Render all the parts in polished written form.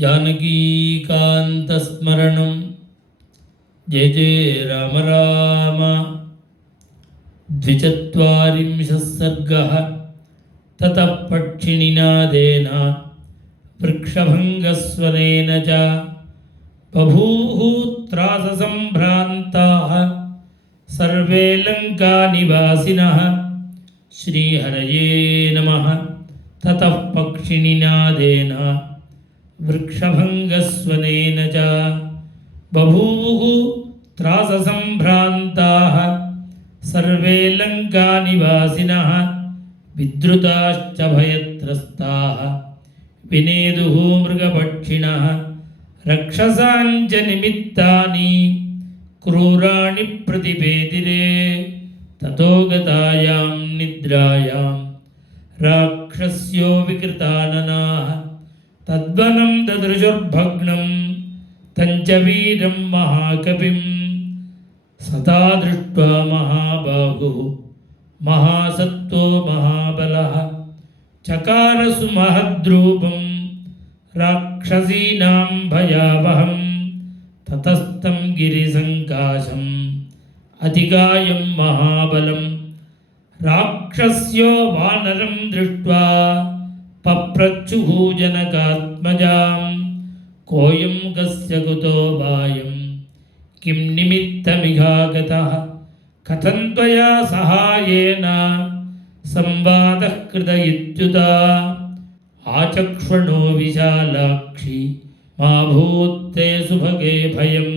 जानकीकान्तस्मरणं जय जय राम राम। द्विचत्वारिंशः सर्गः। ततः पक्षिनिनादेन वृक्षभङ्गस्वनेन च बभूः त्राससम्भ्रान्ताः सर्वे लङ्कानिवासिनः। श्रीहरये नमः। ततः पक्षिनिनादेन वृक्षभङ्गस्वनेन च बभूवुः त्राससम्भ्रान्ताः सर्वे लङ्कानिवासिनः। विद्रुताश्च भयत्रस्ताः विनेदुः मृगपक्षिणः। रक्षसाञ्च निमित्तानि क्रूराणि प्रतिपेदिरे। ततो गतायां निद्रायां राक्षस्यो विकृताननाः तद्वनं ददृशुर्भग्नं तञ्च वीरं महाकविं। सदा दृष्ट्वा महाबाहुः महासत्त्वो महाबलः चकारसु महद्रूपं राक्षसीनां भयावहं। ततस्तं गिरिसङ्काशम् अधिकायं महाबलं राक्षस्यो वानरं दृष्ट्वा पप्रच्छुः जनकात्मजां। कोऽयं कस्य कुतो वायं किं निमित्तमिहागतः कथं त्वया सहायेन संवादः कृत इत्युता। आचक्ष्वणो विशालाक्षि मा भूत्ते सुभगे भयं।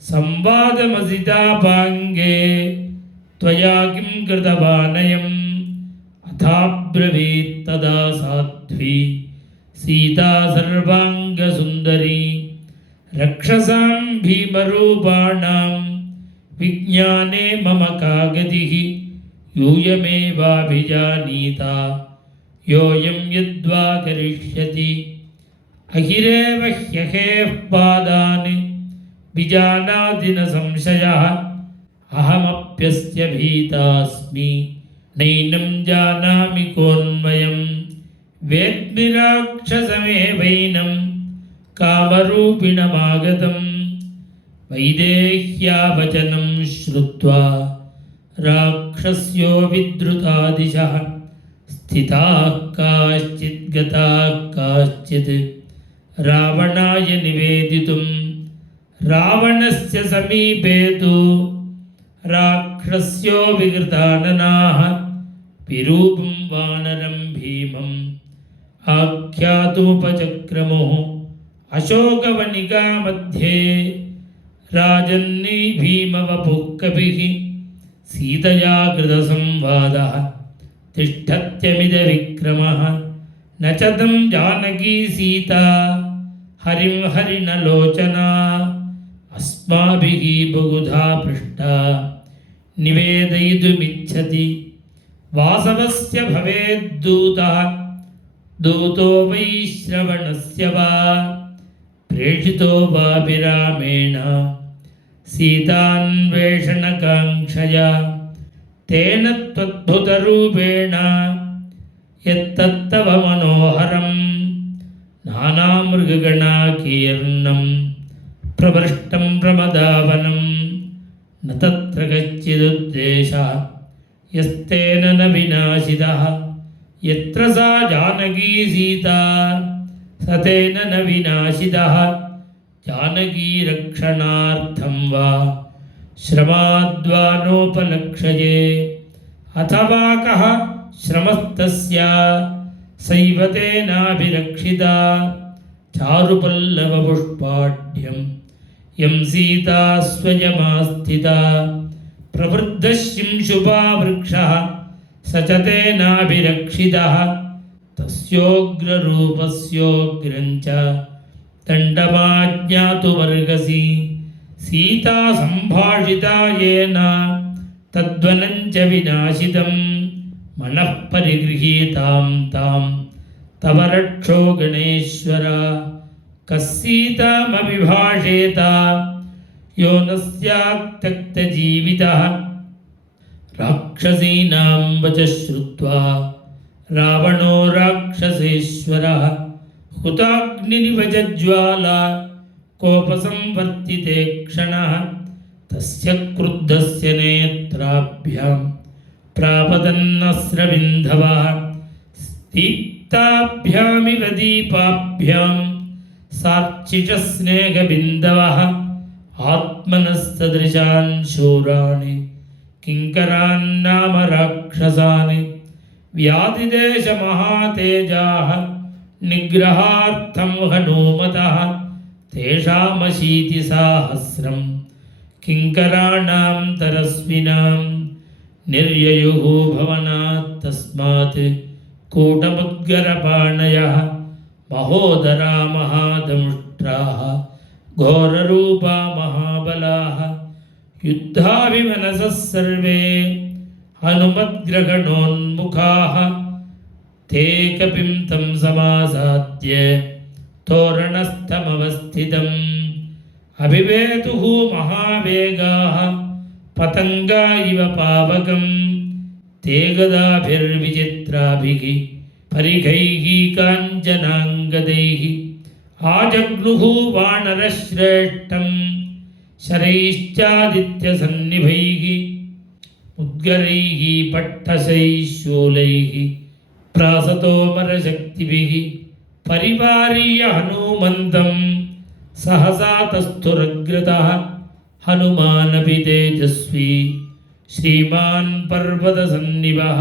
संवादमसितापाङ्गे त्वया किं कृतवानयम्। अथाब्रवीत् तदा साध्वी सीता सर्वाङ्गसुन्दरी। रक्षसां भीमरूपाणां विज्ञाने मम का गतिः। यूयमेवाभिजानीता योऽयं यद्वा करिष्यति। अहिरेव ह्यहेः पादान् विजानाति न संशयः। अहमप्यस्य भीतास्मि नैनं जानामि कोन्मयं। वेद्मि राक्षसमेवैनं कामरूपिणमागतं। वैदेह्यावचनं श्रुत्वा राक्षस्यो विद्रुतादिशः। स्थिताः काश्चित् गताः काश्चित् रावणाय निवेदितुं। रावणस्य समीपे तु राक्षस्यो विकृताननाः विरूपं वानरं भीमम् आख्यातुमुपचक्रमुः। अशोकवनिका मध्ये राजन्नी भीमवपुः कपिः। सीतया कृतसंवादः तिष्ठत्यमिदविक्रमः। न च तं जानकी सीता हरिं हरिणलोचना। अस्माभिः बहुधा पृष्टा निवेदयितुमिच्छति। वासवस्य भवेद्दूतः दूतो वै श्रवणस्य वा प्रेषितो वाभिरामेण सीतान्वेषणकाङ्क्षया। तेन त्वद्भुतरूपेण यत्तत्तव मनोहरं नानामृगगणाकीर्णं प्रभृष्टं प्रमदावनं। न तत्र कच्चिदुद्देशः यस्तेन न विनाशितः। यत्र सा जानकी सीता स तेन न विनाशितः। जानकी रक्षणार्थं वा श्रमाद्वा नोपलक्ष्ये। अथवा कः श्रमस्तस्य सैव तेनाभिरक्षिता। चारुपल्लवपुष्पाढ्यं यं सीता स्वयमास्थिता। प्रवृद्धः शिंशुपावृक्षः स च तेनाभिरक्षितः। तस्योग्ररूपस्योग्रं च दण्डमाज्ञातुमर्हसि। सीता सम्भाषिता येन तद्वनं च विनाशितं। मनः परिगृहीतां तां तव रक्षो गणेश्वर। कस्सीतामभिभाषेत यो न स्यात् त्यक्तजीवितः। राक्षसीनां वचः श्रुत्वा रावणो राक्षसेश्वरः हुताग्निनिवज्ज्वाला कोपसंवर्तिते क्षणः तस्य क्रुद्धस्य नेत्राभ्यां प्रापदन्नस्रविन्धवः दीप्ताभ्यामिव दीपाभ्यां सार्चिषस्नेहबिन्दवः आत्मनस्तदृशान् शूराणि किङ्करान्नाम राक्षसानि व्याधिदेशमहातेजाः निग्रहार्थं हनूमतः तेषामशीतिसाहस्रं किङ्कराणां तरस्विनां निर्ययुः भवनात् तस्मात् कूटमुद्गरपाणयः महोदरा महादंष्ट्राः घोररूपा महाबलाः युद्धाभिमनसः सर्वे हनुमद्ग्रहणोन्मुखाः ते कपिं तं समासाद्य तोरणस्थमवस्थितम् अभिवेतुः महावेगाः पतङ्गा इव पावकं ते गदाभिर्विचित्राभिः परिघैः काञ्चनाङ्गदैः आजग्नुः वानरश्रेष्ठं शरैश्चादित्यसन्निभैः उद्गरैः पट्टशैः शूलैः प्रासतोमरशक्तिभिः परिवारीय हनूमन्तं सहसा तस्थुरग्रतः हनुमानपि तेजस्वी श्रीमान् पर्वतसन्निभः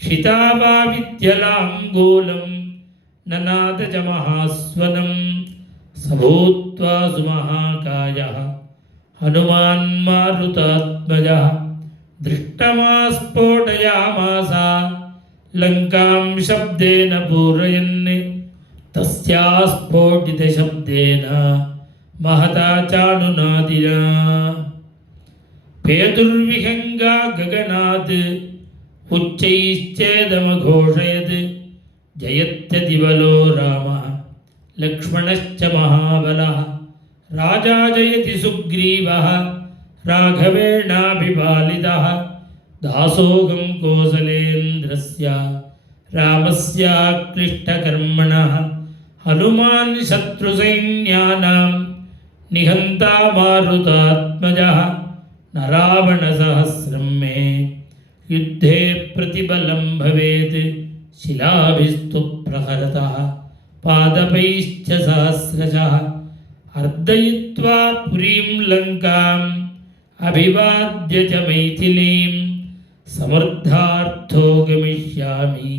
क्षितावाविद्यलाङ्गूलं ननाद च महास्वनं सभूत्वा सुमहाकायः हनुमान् मारुतात्मजः दृष्टमास्फोटयामास लङ्कां शब्देन पूरयन् तस्याः स्फोटितशब्देन महता चाणुनादिना पेतुर्विहङ्गा गगनात् उच्चैश्चेदमघोषयत् जयत्यतिबलो रामः लक्ष्मणश्च महाबलः राजा जयति सुग्रीवः राघवेणाभिपालितः दासोऽहं कोसलेन्द्रस्य रामस्याक्लिष्टकर्मणः हनुमान् शत्रुसैन्यानां निहन्ता मारुतात्मजः न रावणसहस्रं मे युद्धे प्रतिबलं भवेत् शिलाभिस्तु प्रहरतः पादपैश्च सहस्रशः अर्दयित्वा पुरीं लङ्काम् अभिवाद्य च मैथिलीं समर्थार्थो गमिष्यामि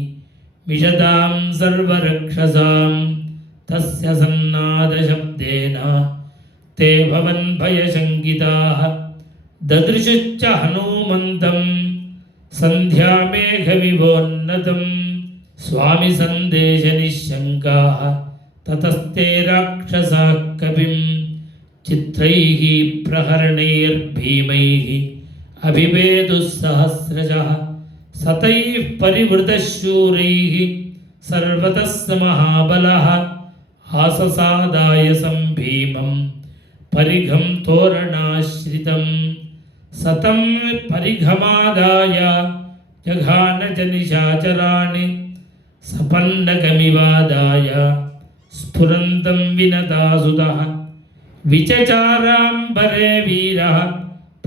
विशदां सर्वरक्षसां तस्य सन्नादशब्देन ते भवन् भयशङ्किताः ददृशुश्च हनूमन्तं सन्ध्यामेघविभोन्नतं स्वामि सन्देशनिःशङ्काः ततस्ते राक्षसाः कविं चित्रैः प्रहरणैर्भीमैः अभिवेदुः सहस्रशः सतैः परिवृतः शूरैः सर्वतः स महाबलः आससादाय सम्भीमं परिघं तोरणाश्रितं सतं परिघमादाय जघानजनिशाचराणि सपन्नगमिवादाय स्फुरन्तं विनतासुतः विचचाराम्बरे वीरः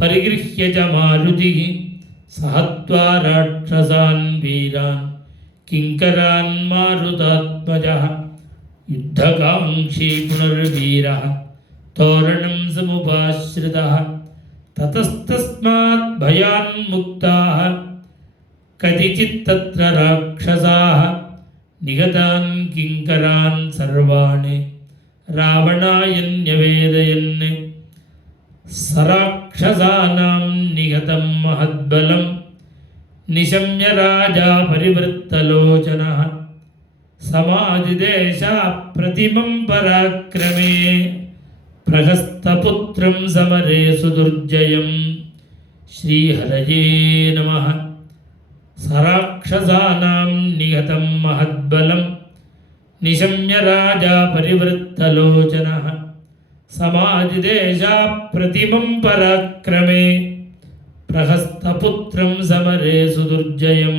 परिगृह्य च मारुतिः सहत्वा राक्षसान् वीरान् किङ्करान् मारुतात्मजः युद्धकाङ्क्षी पुनर्वीरः तोरणं समुपाश्रितः ततस्तस्मात् भयान्मुक्ताः कतिचित्तत्र राक्षसाः निगतान् किङ्करान् सर्वाणि रावणाय न्यवेदयन् सराक्षसानां निहतं महद्बलं निशम्य राजा परिवृत्तलोचनः समादिदेशाप्रतिमं पराक्रमे प्रहस्तपुत्रं समरे सुदुर्जयं श्रीहरये नमः। सराक्षसानां निहतं महद्बलं निशम्य राजा परिवृत्तलोचनः समादिदेशाप्रतिमं पराक्रमे प्रहस्तपुत्रं समरे सुदुर्जयं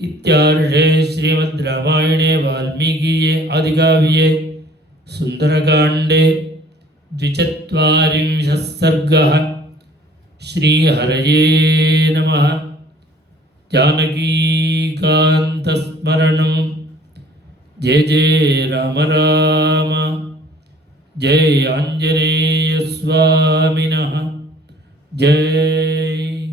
इत्यार्षे श्रीमद् रामायणे वाल्मीकिये आदिकाव्ये सुन्दरकाण्डे 42 सर्गः। श्रीहरये नमः। जानकीकान्तस्मरणं जय जय राम राम, जय आञ्जनेयस्वामिनः, जय।